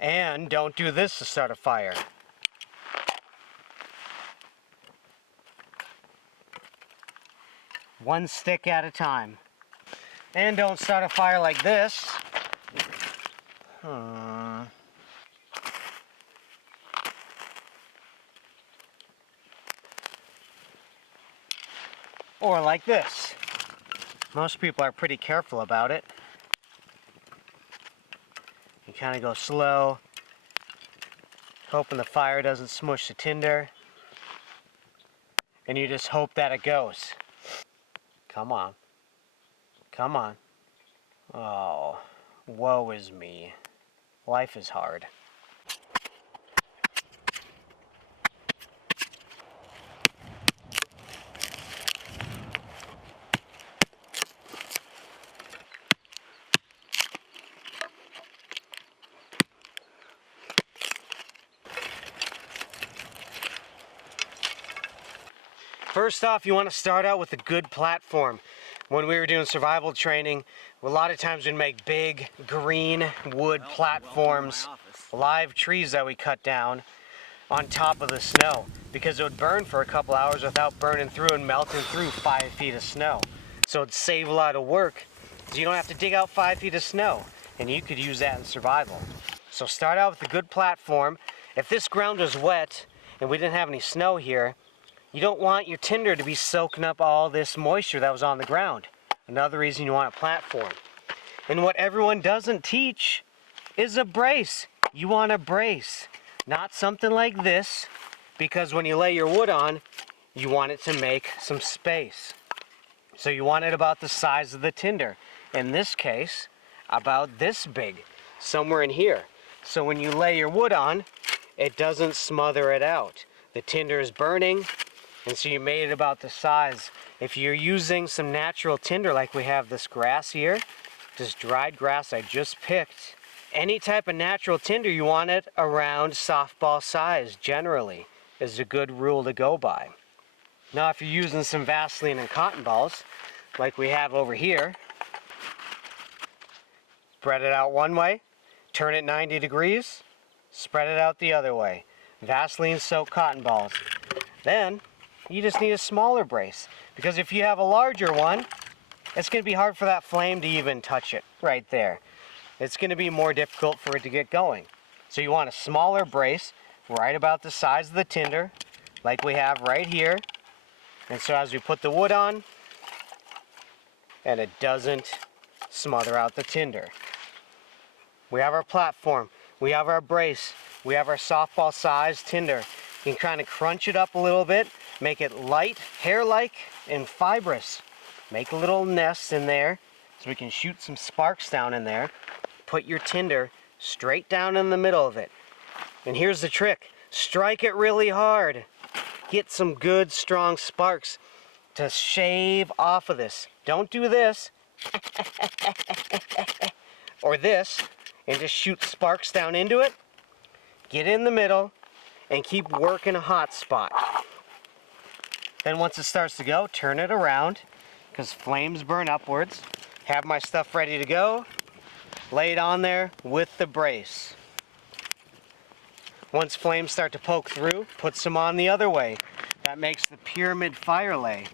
And don't do this to start a fire. One stick at a time. And don't start a fire like this. Or like this. Most people are pretty careful about it. You kind of go slow, hoping the fire doesn't smush the tinder. And you just hope that it goes. Come on. Come on. Oh, woe is me. Life is hard. First off, you want to start out with a good platform. When we were doing survival training, a lot of times we'd make big green wood platforms, live trees that we cut down on top of the snow, because it would burn for a couple hours without burning through and melting through 5 feet of snow. So it'd save a lot of work, because you don't have to dig out 5 feet of snow, and you could use that in survival. So start out with a good platform. If this ground was wet and we didn't have any snow here, you don't want your tinder to be soaking up all this moisture that was on the ground. Another reason you want a platform. And what everyone doesn't teach is a brace. You want a brace, not something like this, because when you lay your wood on, you want it to make some space. So you want it about the size of the tinder. In this case, about this big, somewhere in here. So when you lay your wood on, it doesn't smother it out. The tinder is burning, and so you made it about the size. If you're using some natural tinder like we have this grass here, this dried grass I just picked, any type of natural tinder, you want it around softball size generally, is a good rule to go by. Now if you're using some Vaseline and cotton balls, like we have over here, spread it out one way, turn it 90 degrees, spread it out the other way. Vaseline soaked cotton balls. Then you just need a smaller brace, because if you have a larger one, it's going to be hard for that flame to even touch it right there. It's going to be more difficult for it to get going. So you want a smaller brace right about the size of the tinder, like we have right here. And so as we put the wood on, and it doesn't smother out the tinder. We have our platform, we have our brace, we have our softball size tinder. You can kind of crunch it up a little bit, make it light, hair-like, and fibrous. Make a little nest in there so we can shoot some sparks down in there. Put your tinder straight down in the middle of it. And here's the trick. Strike it really hard. Get some good, strong sparks to shave off of this. Don't do this. Or this, and just shoot sparks down into it. Get in the middle and keep working a hot spot. Then once it starts to go, turn it around, because flames burn upwards. Have my stuff ready to go. Lay it on there with the brace. Once flames start to poke through, put some on the other way. That makes the pyramid fire lay.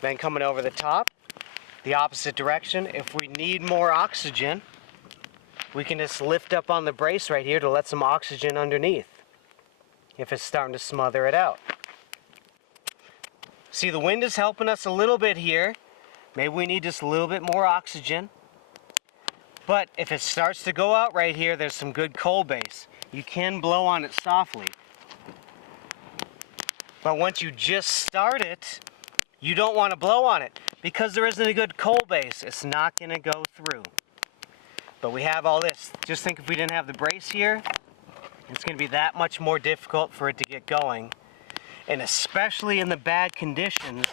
Then coming over the top, the opposite direction. If we need more oxygen, we can just lift up on the brace right here to let some oxygen underneath, if it's starting to smother it out. See, the wind is helping us a little bit here. Maybe we need just a little bit more oxygen. But if it starts to go out right here, there's some good coal base. You can blow on it softly. But once you just start it, you don't want to blow on it, because there isn't a good coal base. It's not going to go through. But we have all this. Just think if we didn't have the brace here, it's going to be that much more difficult for it to get going. And especially in the bad conditions,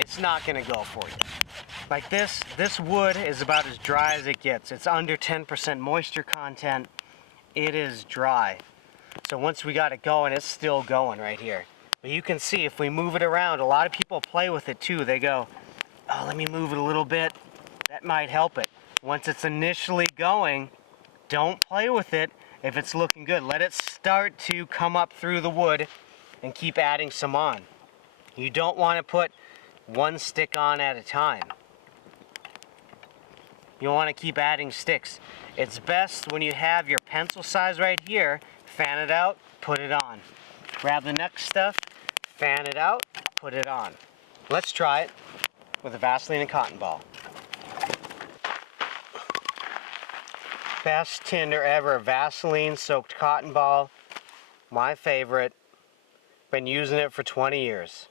it's not going to go for you. Like this wood is about as dry as it gets. It's under 10% moisture content. It is dry. So once we got it going, it's still going right here. But you can see if we move it around, a lot of people play with it too. They go, oh, let me move it a little bit. That might help it. Once it's initially going, don't play with it if it's looking good. Let it start to come up through the wood and keep adding some on. You don't want to put one stick on at a time. You want to keep adding sticks. It's best when you have your pencil size right here, fan it out, put it on. Grab the next stuff, fan it out, put it on. Let's try it with a Vaseline and cotton ball. Best tinder ever, Vaseline soaked cotton ball. My favorite. Been using it for 20 years.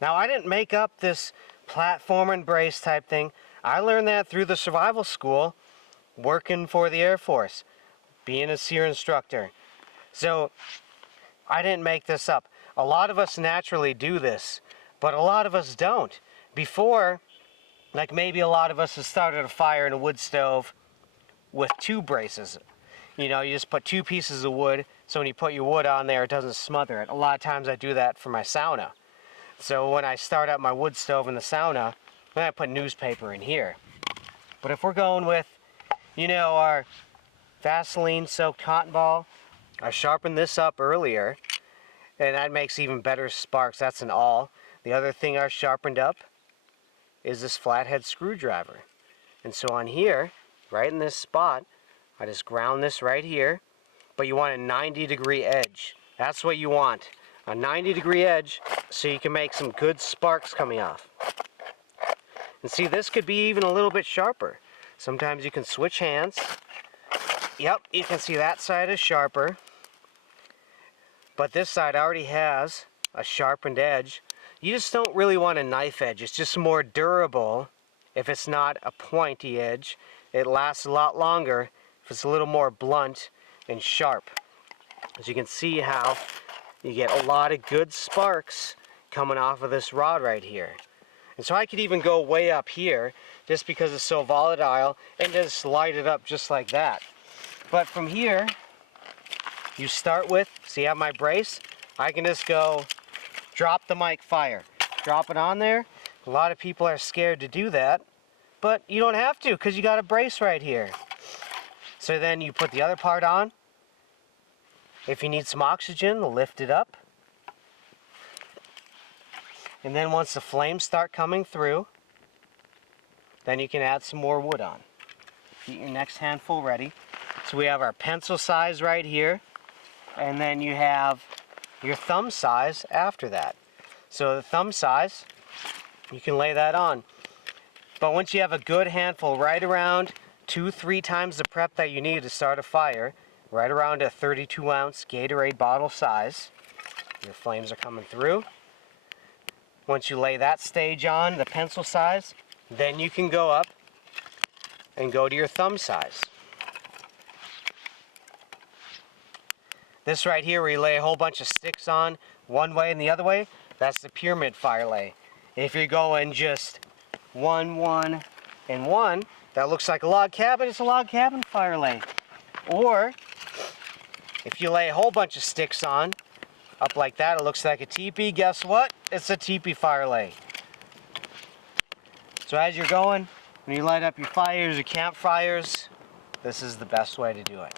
Now, I didn't make up this platform and brace type thing. I learned that through the survival school, working for the Air Force, being a SEER instructor. So, I didn't make this up. A lot of us naturally do this, but a lot of us don't. Before, like maybe a lot of us have started a fire in a wood stove with 2 braces. You know, you just put 2 pieces of wood, so when you put your wood on there, it doesn't smother it. A lot of times I do that for my sauna. So when I start up my wood stove in the sauna, then I put newspaper in here. But if we're going with, you know, our Vaseline soaked cotton ball, I sharpened this up earlier, and that makes even better sparks. That's an awl. The other thing I sharpened up is this flathead screwdriver. And so on here, right in this spot, I just ground this right here, but you want a 90-degree edge. That's what you want, a 90-degree edge, so you can make some good sparks coming off. And see, this could be even a little bit sharper. Sometimes you can switch hands. Yep, you can see that side is sharper, but this side already has a sharpened edge. You just don't really want a knife edge. It's just more durable if it's not a pointy edge. It lasts a lot longer if it's a little more blunt and sharp. As you can see how you get a lot of good sparks coming off of this rod right here. And so I could even go way up here just because it's so volatile and just light it up just like that. But from here, you start with, see I have my brace? I can just go drop the mic fire. Drop it on there. A lot of people are scared to do that, but you don't have to because you got a brace right here. So then you put the other part on. If you need some oxygen, lift it up. And then once the flames start coming through, then you can add some more wood on. Get your next handful ready. So we have our pencil size right here, and then you have your thumb size after that. So the thumb size, you can lay that on. But once you have a good handful, right around 2-3 times the prep that you need to start a fire, right around a 32-ounce Gatorade bottle size, your flames are coming through. Once you lay that stage on, the pencil size, then you can go up and go to your thumb size. This right here where you lay a whole bunch of sticks on one way and the other way, that's the pyramid fire lay. If you're going just 1, 1, and 1, that looks like a log cabin, it's a log cabin fire lay. Or if you lay a whole bunch of sticks on, up like that, it looks like a teepee. Guess what? It's a teepee fire lay. So as you're going, when you light up your fires or campfires, this is the best way to do it.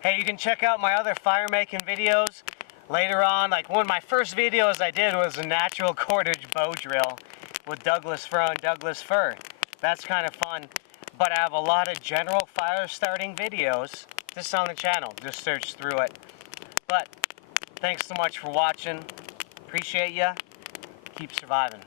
Hey, you can check out my other fire making videos later on. Like one of my first videos I did was a natural cordage bow drill with Douglas fir on Douglas fir. That's kind of fun. But I have a lot of general fire starting videos just on the channel. Just search through it. But thanks so much for watching. Appreciate ya. Keep surviving.